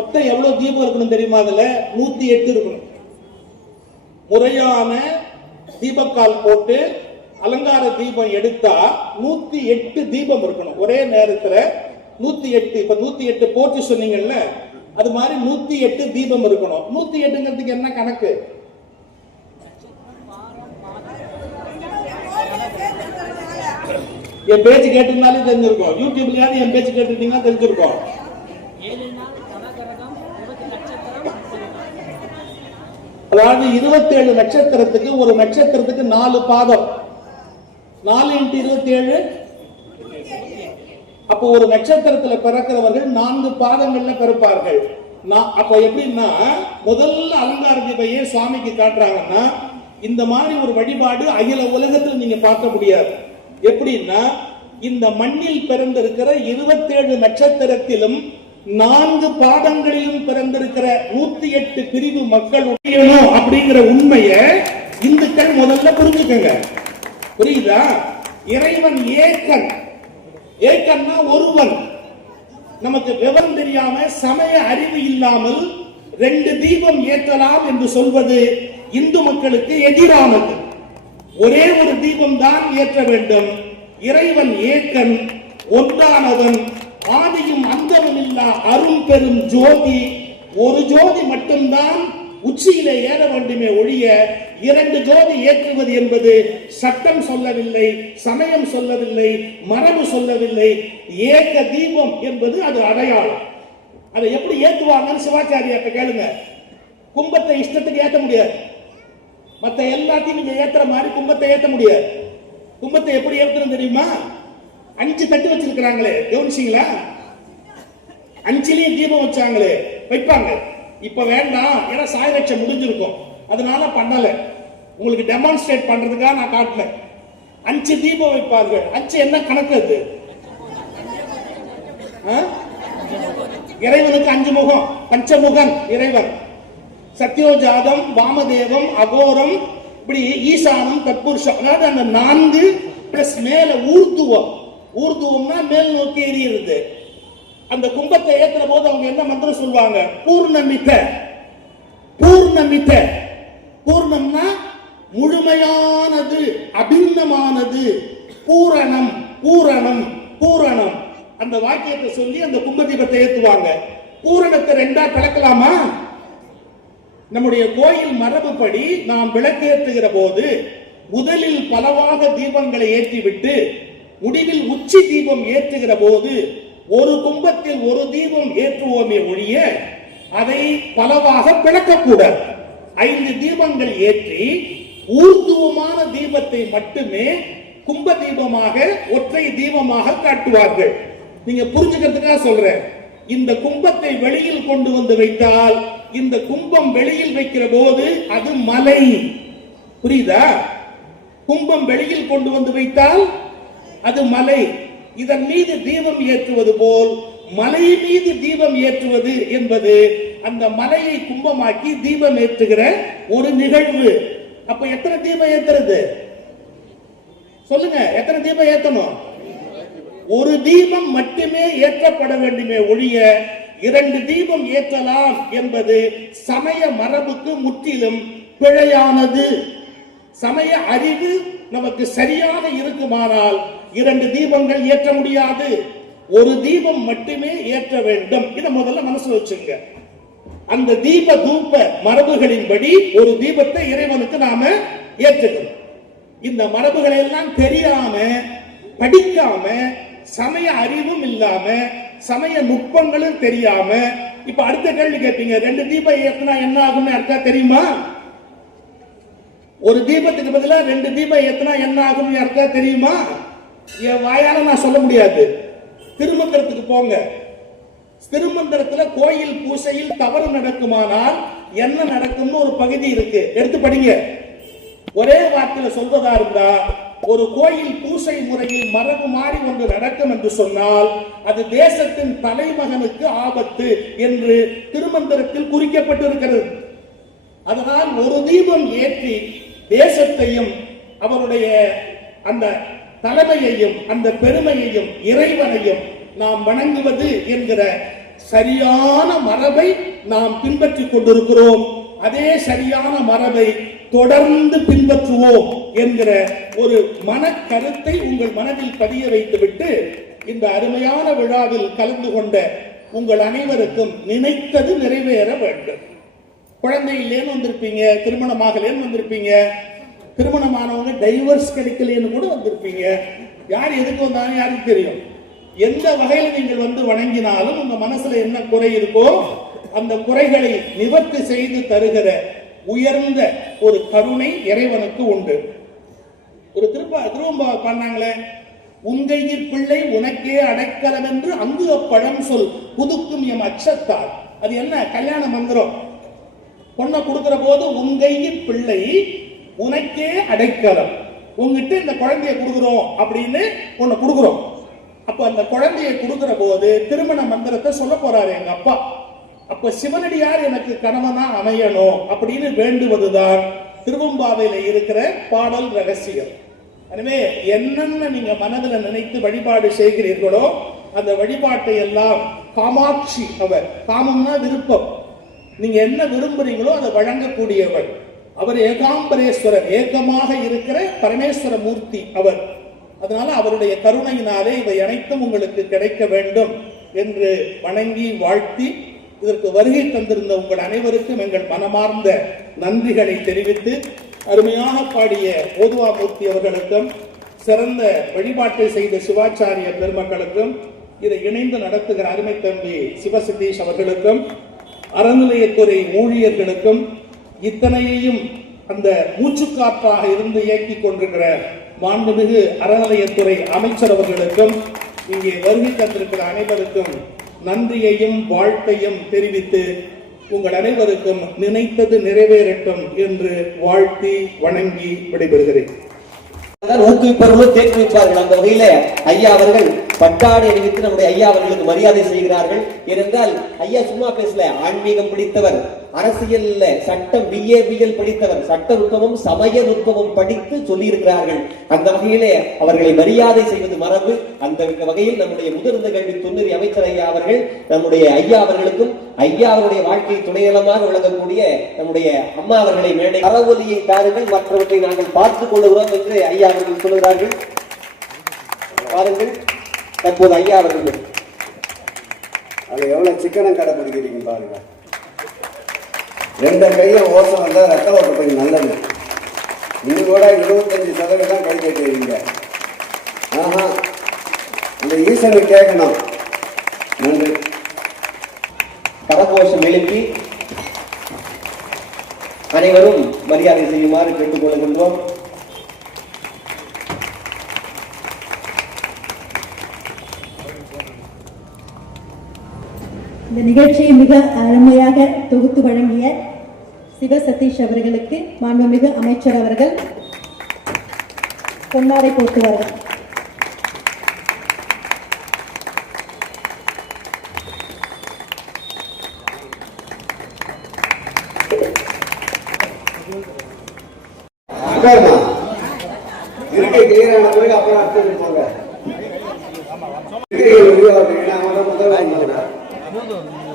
மொத்தம் எவ்வளவு தீபம் இருக்கணும் தெரியுமா அதுல? நூத்தி எட்டு இருக்கணும். முறையான தீபக்கால் போட்டு அலங்கார தீபம் எடுத்தா நூத்தி எட்டு தீபம் இருக்கணும். ஒரே நேரத்துல நூத்தி எட்டு இப்ப நூத்தி எட்டு போட்டு சொன்னீங்கல்ல அது மாதிரி நூத்தி எட்டு தீபம் இருக்கணும். நூத்தி எட்டுங்கிறதுக்கு என்ன கணக்கு? என் பேச்சு கேட்டிருந்தாலே தெரிஞ்சிருக்கும். யூடியூப்லயாவது என் பேச்சு கேட்டுட்டீங்கன்னா தெரிஞ்சிருக்கும். அதாவது இருபத்தி ஏழு நட்சத்திரத்துக்கு ஒரு நட்சத்திரத்துக்கு நாலு பாதம். நாலு இன்ட்டு இருபத்தி ஏழு அப்போ ஒரு நட்சத்திரத்துல பிறக்கிறவர்கள் நான்கு பாதங்கள்ல பிறப்பார்கள். நான் அப்ப எப்படின்னா முதல்ல அலங்கார தீபையே சுவாமிக்கு காட்டுறாங்கன்னா இந்த மாதிரி ஒரு வழிபாடு அகில உலகத்தில் நீங்க பார்க்க முடியாது. எப்படின்னா இந்த மண்ணில் பிறந்திருக்கிற இருபத்தேழு நட்சத்திரத்திலும் நான்கு பாதங்களிலும் பிறந்திருக்கிற நூத்தி எட்டு பிரிவு மக்கள் உடையணும் அப்படிங்கிற உண்மையை இந்துக்கள் முதல்ல புரிஞ்சுக்கங்க. புரியுதா? இறைவன் ஏக்கன். ஏக்கன்னா ஒருவன். நமக்கு விவரம் தெரியாம சமய அறிவு இல்லாமல் ரெண்டு தீபம் ஏற்றலாம் என்று சொல்வது இந்து மக்களுக்கு எதிரானது. ஒரே ஒரு தீபம் தான் ஏற்ற வேண்டும். இறைவன் ஏக்கன் ஒன்றானவன் ஆதியும் அந்தமும் இல்லா அரும் பெரும் ஜோதி. ஒரு ஜோதி மட்டும்தான் உச்சியிலே ஏற வேண்டுமே ஒழிய இரண்டு ஜோதி ஏற்றுவது என்பது சட்டம் சொல்லவில்லை சமயம் சொல்லவில்லை மரபு சொல்லவில்லை. ஏக தீபம் என்பது அது அடையாளம். அதை எப்படி ஏற்றுவாங்கன்னு சிவாச்சாரியார்ட்ட கேளுங்க. கும்பத்தை இஷ்டத்துக்கு ஏற்ற முடியாது. மற்ற எல்லாத்தையும் நீங்க ஏத்துற மாதிரி கும்பத்தை ஏற்ற முடியாது. கும்பத்தை எப்படி ஏத்தணும் தெரியுமா? அஞ்சு தட்டு வச்சிருக்கிறாங்களே கவனிச்சீங்களா? அஞ்சுலயும் தீபம் வச்சாங்களே வைப்பாங்க. இப்ப வேண்டாம் ஏன்னா சாயரட்சம் முடிஞ்சிருக்கும். அதனால பண்ணல. உங்களுக்கு டெமான்ஸ்ட்ரேட் பண்றதுக்காக நான் காட்டல. அஞ்சு தீபம் வைப்பார்கள். அஞ்சு என்ன கணக்கு அது? ஆ? இறைவனுக்கு அஞ்சு முகம். பஞ்சமுகன் இறைவன். சத்யோஜாதம் வாமதேவம் அகோரம் இப்படி ஈசானம் தற்புருஷம் அதாவது அந்த நான்கு பிளஸ் மேல ஊர்த்துவம். ஊர்துவம்னா மேல் நோக்கி எரியுது அந்த கும்பத்தை ஏத்துற போது அவங்க என்ன மந்திரம் சொல்லுவாங்க பூர்ணமித்த பூர்ணமித்த பூர்ணம்னா முழுமையானது அபிண்ணமானது பூரணம் பூரணம் பூரணம். அந்த வாக்கியத்தை சொல்லி அந்த கும்பதீபத்தை ஏத்துவாங்க. பூரணத்தை ரெண்டா கலக்கலாமா? நம்முடைய கோயில் மரபுப்படி நாம் விளக்கேற்றுகிற போது முதலில் பலவாக தீபங்களை ஏற்றிவிட்டு முடிவில் உச்சி தீபம் ஏற்றுகிற போது ஒரு கும்பத்தில் ஒரு தீபம் ஏற்றுவோமே ஒழிய அதை பலவாக பிளக்கக்கூடாது. ஐந்து தீபங்கள் ஏற்றி ஊர்துவமான தீபத்தை மட்டுமே கும்ப தீபமாக ஒற்றை தீபமாக காட்டுவார்கள். நீங்க புரிஞ்சுக்கிறதுக்காக சொல்றேன். இந்த கும்பத்தை வெளியில் கொண்டு வந்து வைத்தால் இந்த கும்பம் வெளியில் வைக்கிற போது அது மலை. புரியுதா? கும்பம் வெளியில் கொண்டு வந்து வைத்தால் அது மலை. இதன் மீது தீபம் ஏற்றுவது போல் மலை மீது தீபம் ஏற்றுவது என்பது அந்த மலையை கும்பமாக்கி தீபம் ஏற்றுகிற ஒரு நிகழ்வு. அப்ப எத்தனை தீபம் ஏத்துறது? சொல்லுங்க எத்தனை தீபம் ஏத்தணும்? ஒரு தீபம் மட்டுமே ஏற்றப்பட வேண்டுமே ஒழிய இரண்டு தீபம் ஏற்றலாம் என்பது சமய மரபுக்கு முற்றிலும் பிழையானது. சமய அறிவு நமக்கு சரியாக இருக்குமானால் இரண்டு தீபங்கள் ஏற்ற முடியாது. ஒரு தீபம் மட்டுமே ஏற்ற வேண்டும். இதை முதல்ல மனசுல வச்சுங்க அந்த தீப தூப்ப மரபுகளின்படி ஒரு தீபத்தை இறைவனுக்கு நாம ஏற்றுக்கணும் இந்த மரபுகளை எல்லாம் தெரியாம படிக்காம சமய அறிவும் இல்லாம சமய நுட்பங்களும் தெரியாம இப்ப அடுத்த கேள்வி கேட்பீங்க ரெண்டு தீபம் ஏத்துனா என்ன ஆகும்னு யாருக்கா தெரியுமா? ஒரு தீபத்துக்கு பதிலாக ரெண்டு தீபம் ஏத்துனா என்ன ஆகும் யாருக்கா தெரியுமா? என் வாயால நான் சொல்ல முடியாது. திருமந்திரத்துக்கு போங்க. திருமந்திரத்துல கோயில் பூசையில் தவறு நடக்குமானால் என்ன நடக்கும்னு ஒரு பகுதி இருக்கு. எடுத்து படிங்க. ஒரே வார்த்தையில சொல்வதா இருந்தா ஒரு கோயில் பூசை முறையில் மரபு மாறி ஒன்று நடக்கும் என்று சொன்னால் அது தேசத்தின் தலைமகனுக்கு ஆபத்து என்று திருமந்திரத்தில் குறிக்கப்பட்டிருக்கிறது. அதனால் ஒரு தீபம் ஏற்றி தேசத்தையும் அவருடைய அந்த தலைமையையும் அந்த பெருமையையும் இறைவனையும் நாம் வணங்குவது என்கிற சரியான மரபை நாம் பின்பற்றிக் கொண்டிருக்கிறோம். அதே சரியான மரபை தொடர்ந்து பின்பற்றுவோம் என்கிற ஒரு மனக்கருத்தை உங்கள் மனதில் பதிய வைத்துவிட்டு இந்த அருமையான விழாவில் கலந்து கொண்ட உங்கள் அனைவருக்கும் நினைத்தது நிறைவேற வேண்டும். குழந்தை இல்லைன்னு வந்திருப்பீங்க திருமணமாகலேன்னு வந்திருப்பீங்க திருமணமானவங்க டைவர்ஸ் கிடைக்கலன்னு கூட வந்திருப்பீங்க. யார் எதுக்கு வந்தாலும் யாருக்கு தெரியும்? எந்த வகையில் நீங்கள் வந்து வணங்கினாலும் உங்க மனசுல என்ன குறை இருக்கோ அந்த குறைகளை நிவர்த்தி செய்து தருகிற உயர்ந்த ஒரு கருணை இறைவனுக்கு உண்டு. ஒரு திருப்ப திரும்ப பண்ணாங்களே உங்கையிற் பிள்ளை உனக்கே அடைக்கலம் என்று அங்கு அப்பழம் சொல் புதுக்கும் எம் அச்சத்தார். அது என்ன? கல்யாண மந்திரம். பொண்ணை கொடுக்கிற போது உங்கைய பிள்ளை உனக்கே அடைக்கலம். உங்ககிட்ட இந்த குழந்தைய கொடுக்குறோம் அப்படின்னு ஒண்ணு கொடுக்குறோம். அப்ப அந்த குழந்தையை கொடுக்கிற போது திருமண மந்திரத்தை சொல்ல போறாரு எங்க அப்பா. அப்ப சிவனடியார் எனக்கு கணவனா அமையணும் அப்படின்னு வேண்டுவதுதான். திருவம்பாவையில இருக்கிற பாடல் ரகசியம். எனவே என்னென்ன நீங்க மனதில் நினைத்து வழிபாடு செய்கிறீர்களோ அந்த வழிபாட்டை எல்லாம் காமாட்சி அவர் காமம்னா விருப்பம். நீங்க என்ன விரும்புறீங்களோ அதை வழங்கக்கூடியவர். அவர் ஏகாம்பரேஸ்வரர் ஏகமாக இருக்கிற பரமேஸ்வர மூர்த்தி அவர். அதனால அவருடைய கருணையினாலே இவை அனைத்தும் உங்களுக்கு கிடைக்க வேண்டும் என்று வணங்கி வாழ்த்தி இதற்கு வருகை தந்திருந்த உங்கள் அனைவருக்கும் எங்கள் மனமார்ந்த நன்றிகளை தெரிவித்து அருமையான பாடிய ஓதுவாமூர்த்தி அவர்களுக்கும் சிறந்த வழிபாட்டை செய்த சிவாச்சாரிய பெருமக்களுக்கும் இதை இணைந்து நடத்துகிற அருமை தம்பி சிவசதீஷ் அவர்களுக்கும் அறநிலையத்துறை ஊழியர்களுக்கும் இத்தனையையும் அந்த மூச்சுக்காற்றாக இருந்து இயக்கிக் கொண்டிருக்கிற மாண்புமிகு அறநிலையத்துறை அமைச்சர் அவர்களுக்கும் இங்கே வருகை தந்திருக்கிற அனைவருக்கும் நன்றியையும் வாழ்த்தையும் தெரிவித்து உங்கள் அனைவருக்கும் நினைத்தது நிறைவேறட்டும் என்று வாழ்த்தி வணங்கி விடைபெறுகிறேன் தான் ஊக்குவிப்பவர்களும் தேக்குவிப்பார்கள் அந்த வகையில ஐயா அவர்கள் பட்டாடை அணிவித்து நம்முடைய ஐயா அவர்களுக்கு மரியாதை செய்கிறார்கள். ஏனென்றால் ஐயா சும்மா பேசல. ஆன்மீகம் பிடித்தவர் அரசியல்ல சட்டம் பிஏபிஎல் படித்தவர் சட்ட நுட்பமும் சமய நுட்பமும் படித்து சொல்லியிருக்கிறார்கள். அந்த வகையிலே அவர்களை மரியாதை செய்வது மரபு. அந்த வகையில் நம்முடைய முதிர்ந்த கல்வி தொண்ணூறு அமைச்சர் ஐயா அவர்கள் நம்முடைய ஐயா அவர்களுக்கும் ஐயா அவருடைய வாழ்க்கை துணையலமாக விளங்கக்கூடிய நம்முடைய அம்மா அவர்களை மேடை அறவொலியை தாருங்கள். மற்றவற்றை நாங்கள் பார்த்துக் கொள்ளுகிறோம் என்று ஐயா அவர்கள் சொல்கிறார்கள் பாருங்கள். தற்போது ஐயா அவர்கள் அது எவ்வளவு சிக்கனம் கடைப்பிடிக்கிறீங்க பாருங்க. ரெண்டு கையை ஓசம் வந்தால் ரத்த ஓட்டத்துக்கு நல்லது. இன்னும் கூட இருபத்தஞ்சு சதவீதம் கை கேட்டுறீங்க ஆஹா. இந்த ஈசனை கேட்கணும் நன்றி. கரகோஷம் எழுப்பி அனைவரும் மரியாதை செய்யுமாறு கேட்டுக்கொள்கின்றோம். இந்த நிகழ்ச்சியை மிக அருமையாக தொகுத்து வழங்கிய சிவ சதீஷ் அவர்களுக்கு மாண்புமிகு அமைச்சர் அவர்கள் பொன்னாடை போட்டுவார்கள். இருக்கை கிளியர் ஆன பிறகு அப்புறம் அடுத்தது போங்க இருக்கைகள் உருவாக்குறீங்கன்னா அவன் 不用不。